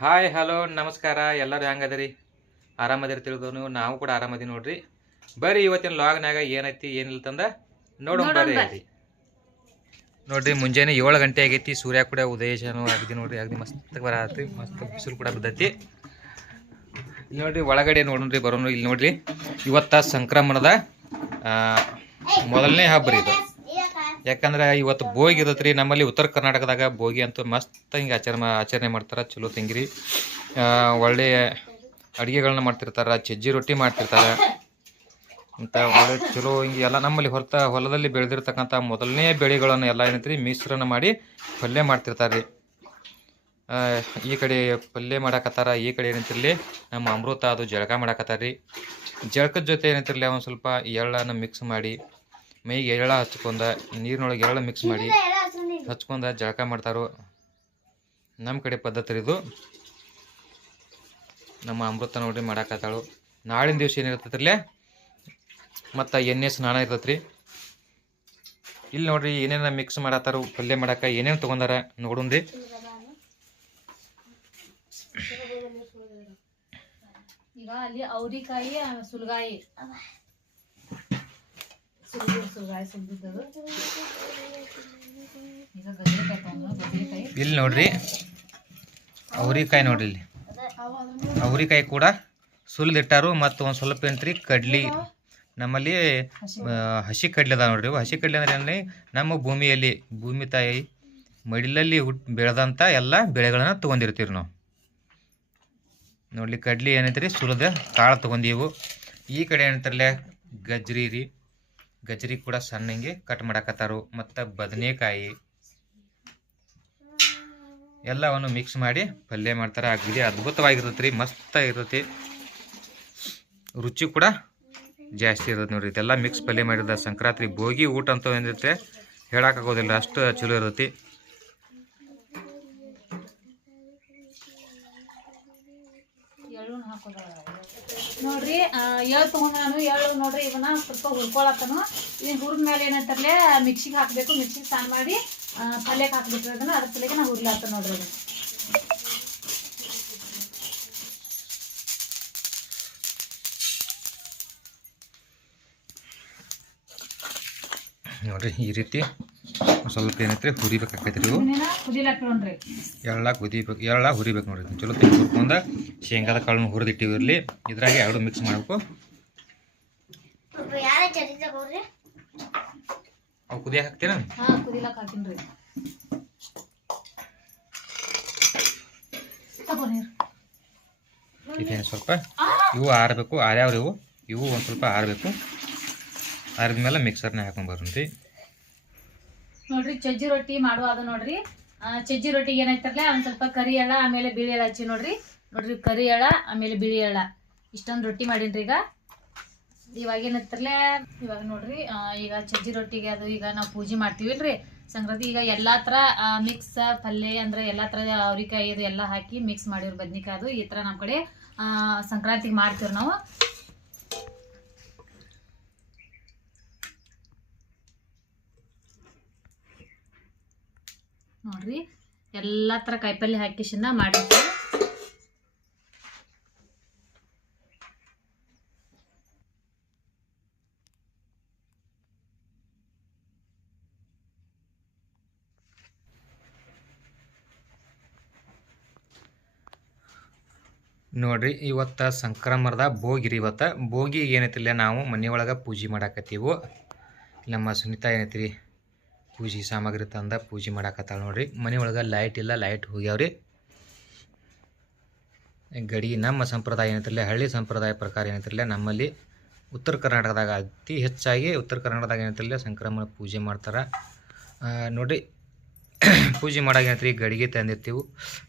Hi hello ನಮಸ್ಕಾರ. ಎಲ್ಲರೂ ಹೆಂಗದಿರಿ? ಆರಾಮದಿರಿ ತಿಳಿದವನು. ನಾವು ಕೂಡ ಆರಾಮದಿ ನೋಡ್ರಿ. ಬರ್ರಿ ಇವತ್ತಿನ ಲಾಗ್ನಾಗ ಏನೈತಿ ಏನಿಲ್ಲ ತಂದ ನೋಡೋಣ ಬರ್ರಿ. ನೋಡ್ರಿ ಮುಂಜಾನೆ 7 ಗಂಟೆ ಆಗೈತಿ. ಸೂರ್ಯ ಕೂಡ ಉದಯಶನು ಆಗಿದೆ ನೋಡ್ರಿ. ಅಗದಿ ಮಸ್ತ್ ಬರತ್ತಿ, ಮಸ್ತ್ ಬಿಸಿಲು ಕೂಡ ಬಿದ್ದೈತಿ. ಇಲ್ಲಿ ನೋಡ್ರಿ ಒಳಗಡೆ ನೋಡ್ರಿ ಬರೋನು. ಇಲ್ಲಿ ನೋಡ್ರಿ ಇವತ್ತ ಸಂಕ್ರಮಣದ ಮೊದಲನೇ ಹಬ್ಬ ರೀ ಇದು. ಯಾಕಂದ್ರೆ ಇವತ್ತು ಬೋಗಿ ಇರತ್ರಿ ನಮ್ಮಲ್ಲಿ. ಉತ್ತರ ಕರ್ನಾಟಕದಾಗ ಬೋಗಿ ಅಂತೂ ಮಸ್ತ್ ಹಿಂಗೆ ಆಚರಣೆ ಮಾಡ್ತಾರೆ. ಚಲೋ ತಂಗಿರಿ ಒಳ್ಳೆ ಅಡುಗೆಗಳನ್ನ ಮಾಡ್ತಿರ್ತಾರೆ. ಸಜ್ಜಿ ರೊಟ್ಟಿ ಮಾಡ್ತಿರ್ತಾರೆ ಅಂತ ಒಳ್ಳೆ ಚಲೋ ಹಿಂಗೆ ಎಲ್ಲ. ನಮ್ಮಲ್ಲಿ ಹೊಲದಲ್ಲಿ ಬೆಳೆದಿರ್ತಕ್ಕಂಥ ಮೊದಲನೇ ಬೆಳೆಗಳನ್ನು ಎಲ್ಲ ಏನೈತ್ರಿ ಮಿಶ್ರಣ ಮಾಡಿ ಪಲ್ಯ ಮಾಡ್ತಿರ್ತಾರೆ ರೀ. ಈ ಕಡೆ ಪಲ್ಯ ಮಾಡಾಕತ್ತಾರ, ಈ ಕಡೆ ಏನೈತಿರ್ಲಿ ನಮ್ಮ ಅಮೃತ ಅದು ಜಳಕ ಮಾಡಾಕತ್ತಾರ ರೀ. ಜಳಕದ ಜೊತೆ ಏನೈತಿರ್ಲಿ ಒಂದು ಸ್ವಲ್ಪ ಎಳ್ಳನ್ನು ಮಿಕ್ಸ್ ಮಾಡಿ ಮೈಗೆ ಎಳ್ಳ ಹಚ್ಕೊಂಡ ನೀರಿನೊಳಗೆ ಎಳ್ಳ ಮಿಕ್ಸ್ ಮಾಡಿ ಹಚ್ಕೊಂಡ ಜಳಕ ಮಾಡ್ತಾರೋ. ನಮ್ಮ ಕಡೆ ಪದ್ಧತಿ ಇದು. ನಮ್ಮ ಅಮೃತ ನೋಡ್ರಿ ಮಾಡಾಕತ್ತಾಳು. ನಾಳಿನ ದಿವಸ ಏನಿರ್ತೈತಿರ್ಲೆ ಮತ್ತು ಎಣ್ಣೆ ಸ್ನಾನ ಇರ್ತೈತ್ರಿ. ಇಲ್ಲಿ ನೋಡ್ರಿ ಏನೇನ ಮಿಕ್ಸ್ ಮಾಡತ್ತಾರ ಪಲ್ಯ ಮಾಡಾಕ ಏನೇನು ತೊಗೊಂಡಾರ ನೋಡೋಣ್ರಿ. ಈಗ ಅಲ್ಲಿ ಅವ್ರಿಕಾಯಿ ಸುಲ್ಗಾಯಿ ಇಲ್ಲಿ ನೋಡ್ರಿ ಅವ್ರಿಕಾಯಿ ನೋಡ್ರಿ. ಇಲ್ಲಿ ಅವ್ರಿಕಾಯಿ ಕೂಡ ಸುಲಿದಿಟ್ಟಾರು. ಮತ್ತು ಒಂದು ಸ್ವಲ್ಪ ಏನಂತ್ರಿ ಕಡ್ಲಿ. ನಮ್ಮಲ್ಲಿ ಹಸಿ ಕಡ್ಲಿ ಅದ ನೋಡ್ರಿ. ಹಸಿ ಕಡ್ಲಿ ಅಂದ್ರೆ ಏನ್ರಿ ನಮ್ಮ ಭೂಮಿ ತಾಯಿ ಮಡಿಲಲ್ಲಿ ಬೆಳೆದಂಥ ಎಲ್ಲ ಬೆಳೆಗಳನ್ನ ತೊಗೊಂಡಿರ್ತೀವಿ ನಾವು. ನೋಡ್ಲಿ ಕಡ್ಲಿ ಏನೈತ್ರಿ ಸುಲಿದ ಕಾಳು ತೊಗೊಂಡೀವು. ಈ ಕಡೆ ಏನಂತಾರಲ್ಲ ಗಜ್ರಿ ರೀ. ಗಜ್ರಿ ಕೂಡ ಸಣ್ಣಂಗೆ ಕಟ್ ಮಾಡಾಕತ್ತಾರು. ಮತ್ತು ಬದನೆಕಾಯಿ ಎಲ್ಲವನ್ನು ಮಿಕ್ಸ್ ಮಾಡಿ ಪಲ್ಯ ಮಾಡ್ತಾರೆ. ಅಗದಿ ಅದ್ಭುತವಾಗಿರ್ತೈತೆ ರೀ, ಮಸ್ತ್ ಇರ್ತೈತಿ. ರುಚಿ ಕೂಡ ಜಾಸ್ತಿ ಇರುತ್ತೆ ನೋಡ್ರಿ. ಇದೆಲ್ಲ ಮಿಕ್ಸ್ ಪಲ್ಯ ಮಾಡಿದ ಸಂಕ್ರಾಂತಿ ಬೋಗಿ ಊಟ ಅಂತ ಏನಿರುತ್ತೆ ಹೇಳೋಕ್ಕಾಗೋದಿಲ್ಲ, ಅಷ್ಟು ಚಲೋ ಇರ್ತೈತಿ. ನೋಡ್ರಿ ಎಳ್ಳು ತಗೊಂಡ್ ನಾನು ಎಳ್ಳು ನೋಡ್ರಿ ಇದನ್ನ ಸ್ವಲ್ಪ ಹುರ್ಕೊಳತ್ತನು. ಇದನ್ನ ಹುರಿದ ಮೇಲೆ ಏನಂತಾರಲೆ ಮಿಕ್ಸಿಗೆ ಹಾಕ್ಬೇಕು. ಮಿಕ್ಸಿಗೆ ಸಾನ್ ಮಾಡಿ ಪಲ್ಯಕ್ಕೆ ಹಾಕ್ಬಿಟ್ರೆ ಅದನ್ನ ಅದ್ರ ಸಲಿಗೆ ನಾವು ಹುರ್ಲಾತ್ತ ನೋಡ್ರಿ. ನೋಡ್ರಿ ಈ ರೀತಿ ಸ್ವಲ್ಪ ಏನೈತ್ರಿ ಹುರಿಬೇಕಾಕೈತ್ರಿ. ಇವು ಕುದಿಲಾಕ್ರಿ ಎಳ್ಳ ಹುರಿಬೇಕು ನೋಡ್ರಿ. ಚಲೋ ತೆಗಿ ಹುರ್ಕೊಂಡ ಶೇಂಗಾದ ಕಾಳನ್ನು ಹುರಿದಿಟ್ಟಿವಿರ್ಲಿ. ಇದ್ರಾಗೆ ಎರಡು ಮಿಕ್ಸ್ ಮಾಡಬೇಕು. ಅವು ಕುದಿಯಾಕ ಹಾಕ್ತೀರ? ಕುದಿಲಾಕ ಹಾಕಿನ್ರಿ. ಇದೇನು ಸ್ವಲ್ಪ ಇವು ಆರಬೇಕು. ಆರ್ಯಾವ್ರಿ ಇವು ಒಂದು ಸ್ವಲ್ಪ ಆರಬೇಕು. ಆರಿದ್ಮೇಲೆ ಮಿಕ್ಸರ್ನ ಹಾಕೊಂಡ್ ಬರ್ರಿ. ನೋಡ್ರಿ ಸಜ್ಜಿ ರೊಟ್ಟಿ ಮಾಡುವ ಅದು ನೋಡ್ರಿ. ಸಜ್ಜಿ ರೊಟ್ಟಿಗೆ ಏನಾಯ್ತಾರಲ್ಲ ಒಂದ್ ಸ್ವಲ್ಪ ಕರಿ ಎಳ್ಳ ಆಮೇಲೆ ಬಿಳಿ ಎಳ್ಳ ಹಚ್ಚಿ ನೋಡ್ರಿ. ಕರಿ ಎಳ್ಳ ಆಮೇಲೆ ಬಿಳಿ ಎಳ್ಳ ಇಷ್ಟೊಂದು ರೊಟ್ಟಿ ಮಾಡೀನ್ರಿ. ಇವಾಗ ಏನೈತಾರಲ್ಲ ಇವಾಗ ನೋಡ್ರಿ ಈಗ ಸಜ್ಜಿ ರೊಟ್ಟಿಗೆ ಅದು ಈಗ ನಾವು ಪೂಜೆ ಮಾಡ್ತೀವಿಲ್ರಿ ಸಂಕ್ರಾಂತಿ. ಈಗ ಎಲ್ಲಾ ತರ ಮಿಕ್ಸ್ ಪಲ್ಯ ಅಂದ್ರೆ ಎಲ್ಲಾ ತರ ಅವ್ರಿಕಾಯಿ ಇದು ಎಲ್ಲ ಹಾಕಿ ಮಿಕ್ಸ್ ಮಾಡಿವ್ರಿ. ಬದ್ನಿಕಾಯಿ ಅದು ಈ ತರ ನಮ್ ಕಡೆ ಸಂಕ್ರಾಂತಿಗೆ ಮಾಡ್ತೀವ್ರಿ ನಾವು. ನೋಡ್ರಿ ಎಲ್ಲಾ ತರ ಕಾಯಿಪಲ್ಲೆ ಹಾಕಿಸಿಂದ ಮಾಡಿರ್ತೀವಿ. ನೋಡ್ರಿ ಇವತ್ತ ಸಂಕ್ರಮಣದ ಬೋಗಿರಿ. ಇವತ್ತ ಬೋಗಿ ಏನೈತಿಲ್ಲ ನಾವು ಮನೆಯೊಳಗೆ ಪೂಜೆ ಮಾಡಾಕತ್ತೀವಿ. ನಮ್ಮ ಸುನೀತಾ ಏನೈತಿ ಪೂಜೆ ಸಾಮಗ್ರಿ ತಂದ ಪೂಜೆ ಮಾಡಾಕತ್ತಾಳ ನೋಡ್ರಿ. ಮನೆಯೊಳಗೆ ಲೈಟ್ ಇಲ್ಲ, ಲೈಟ್ ಹೋಗ್ಯಾವ್ರಿ. ಗಡಿಗೆ ನಮ್ಮ ಸಂಪ್ರದಾಯ ಏನೈತಿರಲ್ಲ ಹಳ್ಳಿ ಸಂಪ್ರದಾಯ ಪ್ರಕಾರ ಏನೈತಿರಲ್ಲ ನಮ್ಮಲ್ಲಿ ಉತ್ತರ ಕರ್ನಾಟಕದಾಗ ಅತಿ ಹೆಚ್ಚಾಗಿ ಉತ್ತರ ಕರ್ನಾಟಕದಾಗ ಏನೈತಿರಲ್ಲ ಸಂಕ್ರಮಣ ಪೂಜೆ ಮಾಡ್ತಾರೆ ನೋಡ್ರಿ. ಪೂಜೆ ಮಾಡಾಗ ಏನೈತ್ರಿ ಗಡಿಗೆ ತಂದಿರ್ತೀವಿ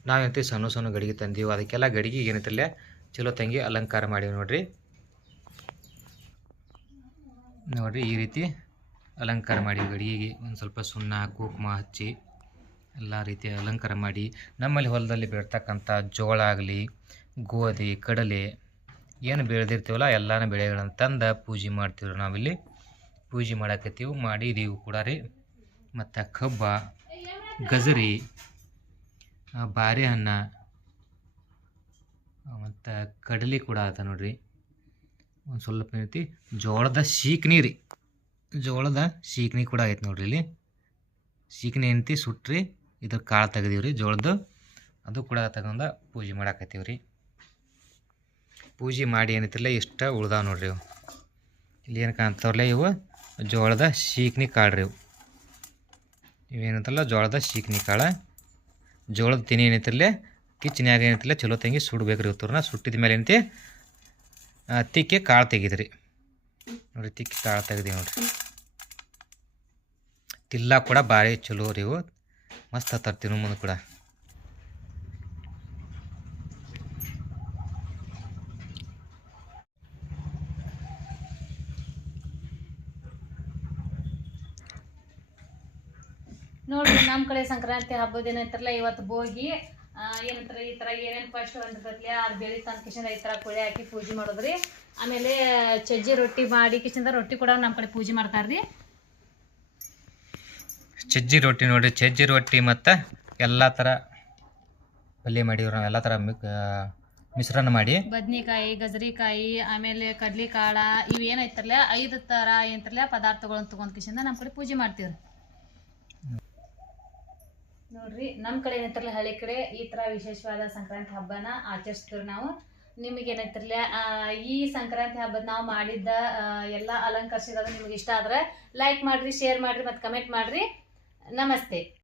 ನಾವೇನೈತಿ ಸಣ್ಣ ಸಣ್ಣ ಗಡಿಗೆ ತಂದೀವಿ. ಅದಕ್ಕೆಲ್ಲ ಗಡಿಗೆ ಏನೈತಿರಲ್ಲ ಚಲೋ ತಂಗಿ ಅಲಂಕಾರ ಮಾಡೀವಿ ನೋಡ್ರಿ. ಈ ರೀತಿ ಅಲಂಕಾರ ಮಾಡಿ ಗಡಿಗೆಗೆ ಒಂದು ಸ್ವಲ್ಪ ಸುಣ್ಣ ಕುಂಕುಮ ಹಚ್ಚಿ ಎಲ್ಲ ರೀತಿಯ ಅಲಂಕಾರ ಮಾಡಿ ನಮ್ಮಲ್ಲಿ ಹೊಲದಲ್ಲಿ ಬೆಳ್ತಕ್ಕಂಥ ಜೋಳ ಆಗಲಿ ಗೋಧಿ ಕಡಲೆ ಏನು ಬೆಳೆದಿರ್ತೀವಲ್ಲ ಎಲ್ಲಾನ ಬೆಳೆಗಳನ್ನು ತಂದು ಪೂಜೆ ಮಾಡ್ತೀವಿ ನಾವಿಲ್ಲಿ. ಪೂಜೆ ಮಾಡಾಕತ್ತೀವಿ ಮಾಡಿದೀವಿ ಕೂಡ ರೀ. ಮತ್ತು ಕಬ್ಬ ಗಜರಿ ಬಾರೆಹಣ್ಣು ಮತ್ತು ಕಡಲೆ ಕೂಡ ಆತ ನೋಡ್ರಿ. ಒಂದು ಸ್ವಲ್ಪ ಏನೈತಿ ಜೋಳದ ಶೀಕ್ನಿ ರೀ, ಜೋಳದ ಶೀಕ್ನಿ ಕೂಡ ಐತೆ ನೋಡ್ರಿ. ಇಲ್ಲಿ ಶೀಕ್ನಿ ಏನೈತಿ ಸುಟ್ರಿ ಇದ್ರ ಕಾಳು ತೆಗ್ದೀವಿ ರೀ ಜೋಳದ್ದು, ಅದು ಕೂಡ ತಗೊಂಡ ಪೂಜೆ ಮಾಡಾಕತ್ತೀವಿ ರೀ. ಪೂಜೆ ಮಾಡಿ ಏನೈತಿಲ್ಲ ಇಷ್ಟ ಉಳ್ದಾವ ನೋಡ್ರಿ. ಇವು ಇಲ್ಲಿ ಏನು ಕಾಣ್ತಾವಲ್ಲ ಇವು ಜೋಳದ ಶೀಕ್ನಿ ಕಾಳು ರೀ. ಇವೇನಂತಲ್ಲ ಜೋಳದ ಶೀಕ್ನಿ ಕಾಳು. ಜೋಳದ ತಿನಿ ಏನೈತಿರಲಿ ಕಿಚ್ಚನ್ಯಾಗ ಏನೈತಿಲ್ಲ ಚಲೋ ತಂಗಿ ಸುಡ್ಬೇಕು ರೀ. ಇವ್ರನ್ನ ಸುಟ್ಟಿದ ಮೇಲೆ ಏನೈತಿ ತಿಕ್ಕಿ ಕಾಳು ತೆಗಿದ್ರಿ ನೋಡಿರಿ. ತಿಕ್ಕಿ ಕಾಳು ತೆಗ್ದೀವಿ ನೋಡಿರಿ. ತಿಲ್ಲ ಕೂಡ ಭಾರಿ ಚಲೋ ರೀ. ಇವು ಮಸ್ತ್ ತರ್ತೀನಿ ಮುಂದೆ ಕೂಡ. ನೋಡ್ರಿ ನಮ್ಮ ಕಡೆ ಸಂಕ್ರಾಂತಿ ಹಬ್ಬದ ಏನಂತಾರಲ್ಲ ಇವತ್ತು ಭೋಗಿ ಏನಂತಾರೆ ಈ ಥರ ಏನೇನು ಫಸ್ಟ್ ಅಂದಿರ್ತೈತಿ ಅದು ಬೆಳಿ ತಂದು ಕಿಶನ್ ಈ ಥರ ಕುಳಿ ಹಾಕಿ ಪೂಜೆ ಮಾಡೋದ್ರಿ. ಆಮೇಲೆ ಚಜ್ಜಿ ರೊಟ್ಟಿ ಮಾಡಿ ಕಿಶನ್ದ ರೊಟ್ಟಿ ಕೂಡ ನಮ್ಮ ಕಡೆ ಪೂಜೆ ಮಾಡ್ತಾರ್ರಿ. ಚಜ್ಜಿ ರೊಟ್ಟಿ ನೋಡಿರಿ, ಚಜ್ಜಿ ರೊಟ್ಟಿ ಮತ್ತು ಎಲ್ಲ ಥರ ಪಲ್ಯ ಮಾಡಿವ್ರು ನಾವು. ಎಲ್ಲ ಥರ ಮಿಶ್ರಣ ಮಾಡಿ ಬದ್ನಿಕಾಯಿ, ಗಜರಿಕಾಯಿ, ಆಮೇಲೆ ಕಡ್ಲಿಕಾಳ ಇವು ಏನೈತರಲ್ಲ 5 ಥರ ಏನಂತಾರಲ್ಲ ಪದಾರ್ಥಗಳನ್ನ ತೊಗೊಂಡು ಕಿಶನ್ದ ನಮ್ಮ ಕಡೆ ಪೂಜೆ ಮಾಡ್ತೀವ್ರಿ. ನೋಡ್ರಿ ನಮ್ಮ ಕಡೆ ಏನೈತಿರಲ್ಲ ಹಳ್ಳಿ ಕಡೆ ಈ ಥರ ವಿಶೇಷವಾದ ಸಂಕ್ರಾಂತಿ ಹಬ್ಬನ ಆಚರಿಸ್ತೀವಿ ನಾವು. ನಿಮಗೆ ಏನೈತಿರಲ್ಲ ಈ ಸಂಕ್ರಾಂತಿ ಹಬ್ಬದ ನಾವು ಮಾಡಿದ್ದ ಎಲ್ಲ ಅಲಂಕರಿಸಿದಾಗ ನಿಮಗೆ ಇಷ್ಟ ಆದ್ರೆ ಲೈಕ್ ಮಾಡಿರಿ, ಶೇರ್ ಮಾಡಿರಿ ಮತ್ತು ಕಮೆಂಟ್ ಮಾಡಿರಿ. ನಮಸ್ತೆ.